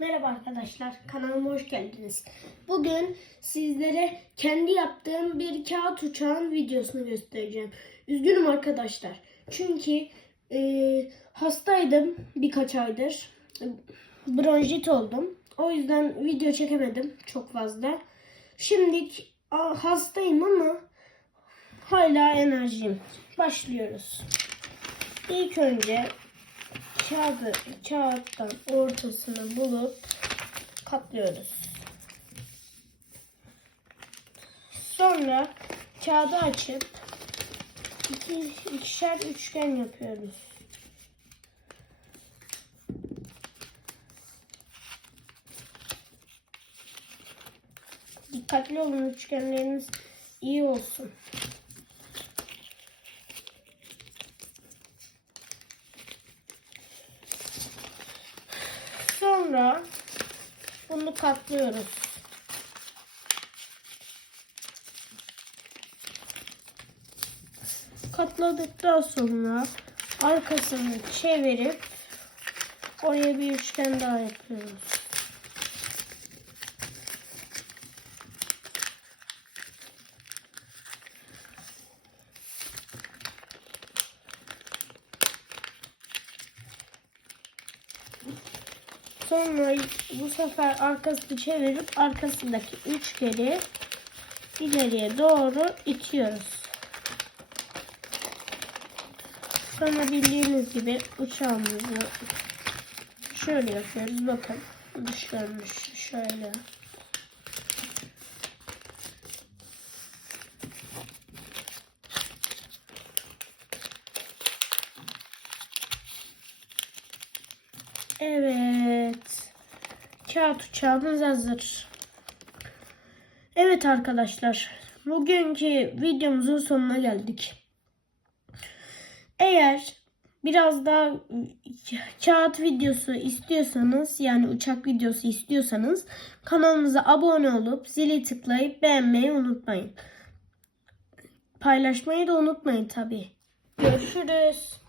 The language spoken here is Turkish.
Merhaba arkadaşlar, kanalıma hoş geldiniz. Bugün sizlere kendi yaptığım bir kağıt uçağın videosunu göstereceğim. Üzgünüm arkadaşlar. Çünkü e, hastaydım birkaç aydır. Bronşit oldum. O yüzden video çekemedim çok fazla. Şimdi a, hastayım ama hala enerjiyim. Başlıyoruz. İlk önce kağıdı kağıttan ortasını bulup katlıyoruz. Sonra kağıdı açıp iki, ikişer üçgen yapıyoruz. Dikkatli olun üçgenleriniz iyi olsun. Sonra bunu katlıyoruz. Katladıktan sonra arkasını çevirip oraya bir üçgen daha yapıyoruz. Sonra bu sefer arkasını çevirip arkasındaki üçgeni ileriye doğru itiyoruz. Sonra bildiğiniz gibi uçağımızı şöyle yapıyoruz. Bakın dış görünüş şöyle. Evet. Kağıt uçağımız hazır. Evet arkadaşlar. Bugünkü videomuzun sonuna geldik. Eğer biraz daha kağıt videosu istiyorsanız yani uçak videosu istiyorsanız kanalımıza abone olup zili tıklayıp beğenmeyi unutmayın. Paylaşmayı da unutmayın tabi. Görüşürüz.